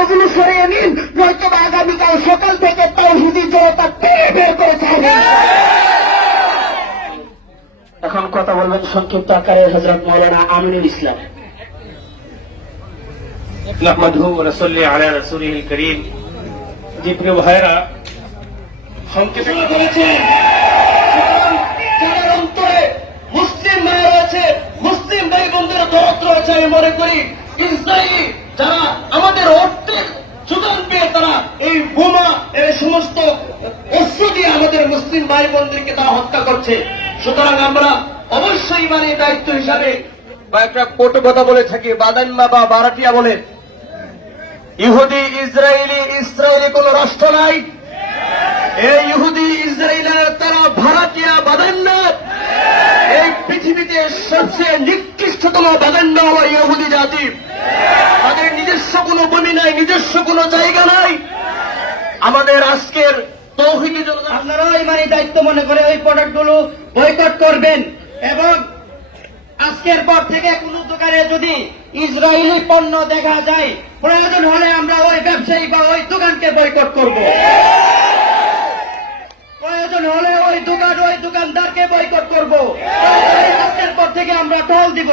পণ্যগুলো সরিয়ে নিন নয়তো বা আগামীকাল সকাল থেকে তাওহিদি জনতা টেনে বের করে ছাড়বে এখন কথা বলবেন সংক্ষিপ্ত আকারে হজরত মৌলানা আমিনুল ইসলাম نحمده ونصلي على رسوله الكريم জি প্রিয় ভাইরা সংক্ষেপে তিনি বলেছেন সুতরাং যাদের অন্তরে মুসলিম ভাই রয়েছে মুসলিম ভাই বোনদের দরদ রয়েছে আমি মনে করি ইসরায়েলি মুসলিম ভাই বোনদেরকে তারা হত্যা করছে। সুতরাং আমরা অবশ্যই মানে দায়িত্ব হিসাবে বা একটা কটু কথা বলে থাকি। বাদান্মা বা বারাটিয়া বলে ইহুদি ইসরায়েলি ইসরায়েলি কোন রাষ্ট্র নাই। এই ইহুদি ইসরায়েলের তারা ভাড়াটিয়া বাদান্য এই পৃথিবীতে সবচেয়ে নিকৃষ্টতম বাদান্য হওয়া ইহুদি জাতি। তাদের নিজস্ব কোনো ভূমি নাই, নিজস্ব কোনো জায়গা নাই। আমাদের আজকের তৌহিদি জনতা আপনারাই মানে দায়িত্ব মনে করে ওই প্রোডাক্টগুলো বয়কট করবেন। এবং আজকের পর থেকে কোন দোকানে যদি ইসরায়েলি পণ্য দেখা যায়, প্রয়োজন হলে আমরা ওই ব্যবসায়ী বা ওই দোকানকে বয়কট করব। প্রয়োজন হলে ওই দোকান ওই দোকানদারকে বয়কট করব। আজকের পর থেকে আমরা টহল দিব।